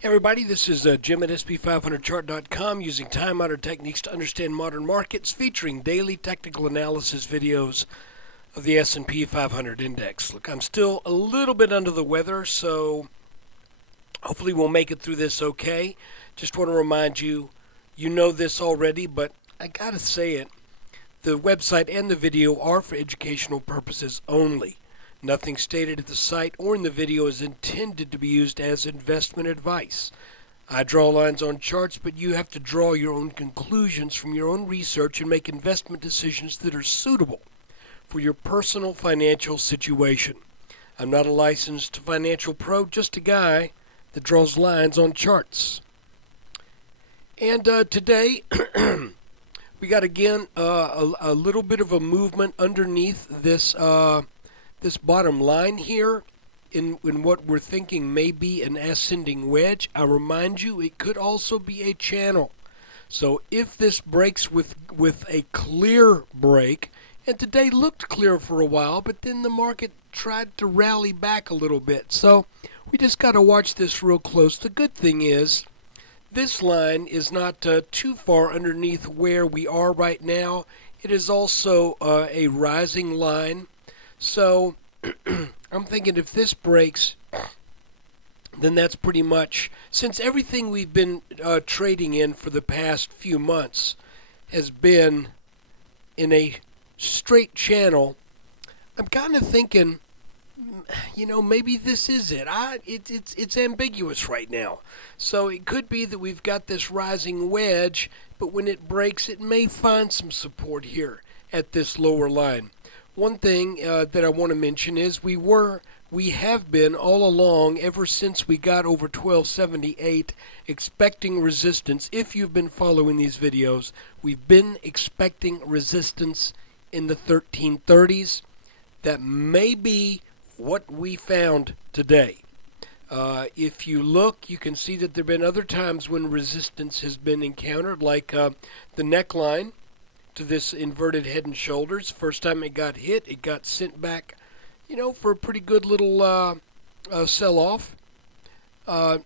Hey everybody, this is Jim at SP500chart.com using time-honored techniques to understand modern markets, featuring daily technical analysis videos of the S&P 500 index. Look, I'm still a little bit under the weather, so hopefully we'll make it through this okay. Just want to remind you, you know this already, but I gotta say it. The website and the video are for educational purposes only. Nothing stated at the site or in the video is intended to be used as investment advice. I draw lines on charts, but you have to draw your own conclusions from your own research and make investment decisions that are suitable for your personal financial situation. I'm not a licensed financial pro, just a guy that draws lines on charts. And today, we got again a little bit of a movement underneath this this bottom line here in what we're thinking may be an ascending wedge. I remind you, it could also be a channel. So if this breaks with a clear break, and today looked clear for a while, but then the market tried to rally back a little bit. So we just got to watch this real close. The good thing is this line is not too far underneath where we are right now. It is also a rising line. So I'm thinking if this breaks, then that's pretty much, since everything we've been trading in for the past few months has been in a straight channel, I'm kind of thinking, you know, maybe this is it. It's ambiguous right now. So it could be that we've got this rising wedge, but when it breaks, it may find some support here at this lower line. One thing that I want to mention is we have been all along, ever since we got over 1278, expecting resistance. If you've been following these videos, we've been expecting resistance in the 1330s. That may be what we found today. If you look, you can see that there have been other times when resistance has been encountered, like the neckline to this inverted head and shoulders. First time it got hit, it got sent back, you know, for a pretty good little sell-off. Then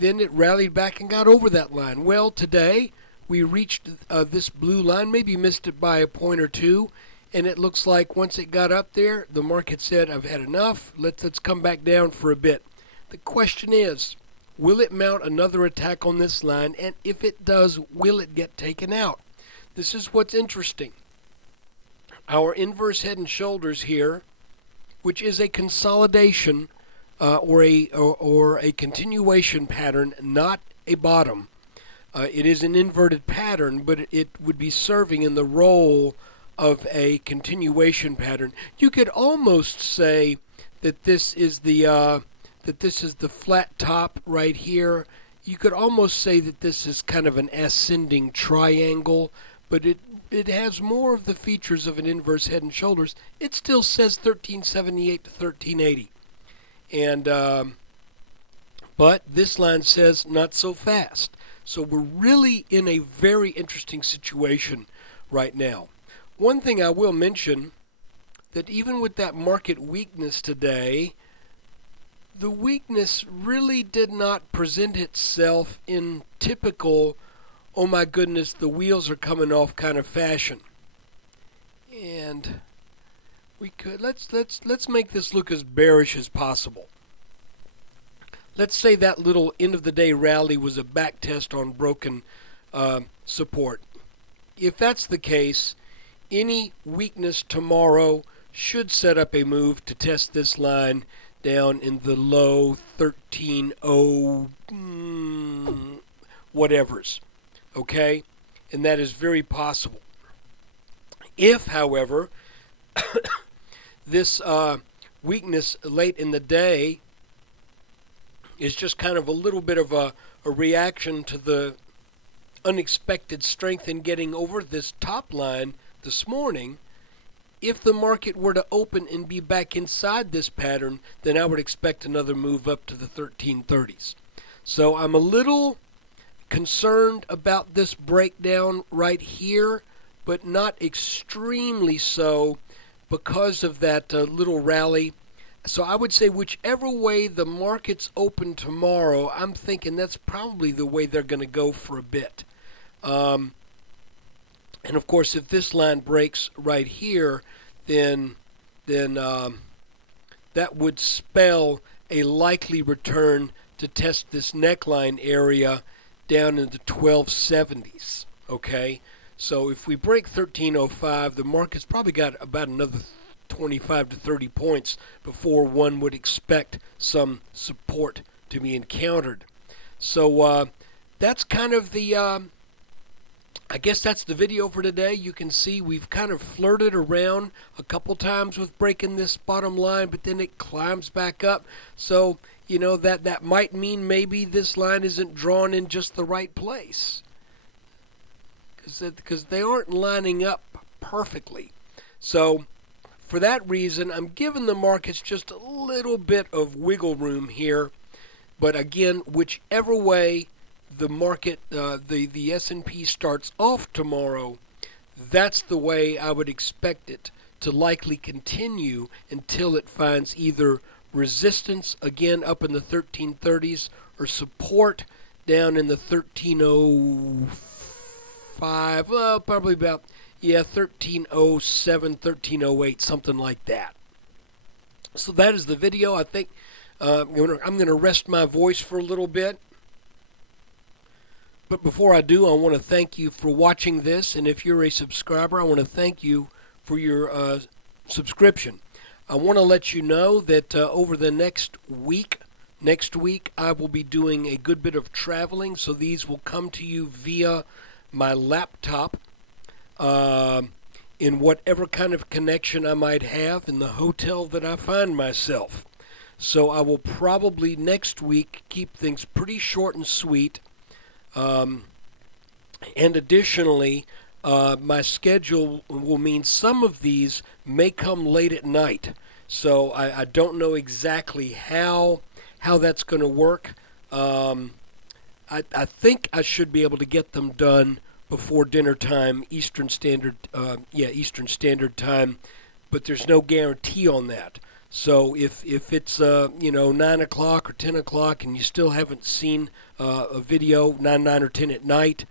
it rallied back and got over that line. Well, today we reached this blue line, maybe missed it by a point or two, and it looks like once it got up there, the market said, I've had enough, let's come back down for a bit. The question is, will it mount another attack on this line, and if it does, will it get taken out? This is what's interesting. Our inverse head and shoulders here, which is a consolidation or a continuation pattern, not a bottom. It is an inverted pattern, but it would be serving in the role of a continuation pattern. You could almost say that this is the flat top right here. You could almost say that this is kind of an ascending triangle, but it has more of the features of an inverse head and shoulders. It still says 1378 to 1380. And but this line says not so fast. So we're really in a very interesting situation right now. One thing I will mention, that even with that market weakness today, the weakness really did not present itself in typical, oh my goodness, the wheels are coming off kind of fashion. And we could let's make this look as bearish as possible. Let's say that little end of the day rally was a back test on broken support. If that's the case, any weakness tomorrow should set up a move to test this line down in the low 13.0 whatevers. Okay? And that is very possible. If, however, this weakness late in the day is just kind of a little bit of a reaction to the unexpected strength in getting over this top line this morning, if the market were to open and be back inside this pattern, then I would expect another move up to the 1330s. So I'm a little concerned about this breakdown right here, but not extremely so because of that little rally So I would say whichever way the markets open tomorrow, I'm thinking that's probably the way they're going to go for a bit. And of course, if this line breaks right here, then that would spell a likely return to test this neckline area down in the 1270s. Okay, so if we break 1305, the market's probably got about another 25 to 30 points before one would expect some support to be encountered. So that's kind of the I guess that's the video for today. You can see we've kind of flirted around a couple times with breaking this bottom line, but then it climbs back up. So, you know, that might mean maybe this line isn't drawn in just the right place, because they aren't lining up perfectly. So for that reason, I'm giving the markets just a little bit of wiggle room here. But again, whichever way the market, the S&P starts off tomorrow, that's the way I would expect it to likely continue until it finds either resistance again up in the 1330s or support down in the 1305. Well, probably about 1307, 1308, something like that. So that is the video. I think I'm going to rest my voice for a little bit. But before I do, I want to thank you for watching this, and if you're a subscriber, I want to thank you for your subscription. I want to let you know that over the next week, I will be doing a good bit of traveling, so these will come to you via my laptop in whatever kind of connection I might have in the hotel that I find myself. So I will probably next week keep things pretty short and sweet. And additionally, my schedule will mean some of these may come late at night. So I don't know exactly how that's going to work. I think I should be able to get them done before dinner time, Eastern Standard Time, but there's no guarantee on that. So if it's 9 o'clock or 10 o'clock and you still haven't seen a video 9 or 10 at night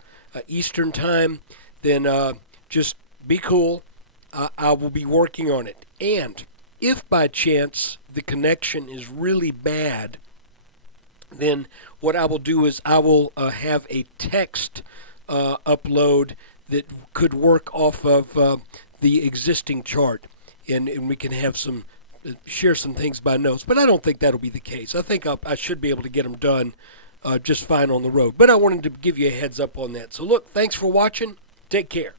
Eastern time, then just be cool. I will be working on it. And if by chance the connection is really bad, then what I will do is I will have a text upload that could work off of the existing chart, and we can have share some things by notes, but I don't think that'll be the case. I think I should be able to get them done just fine on the road. But I wanted to give you a heads up on that. So look, thanks for watching. Take care.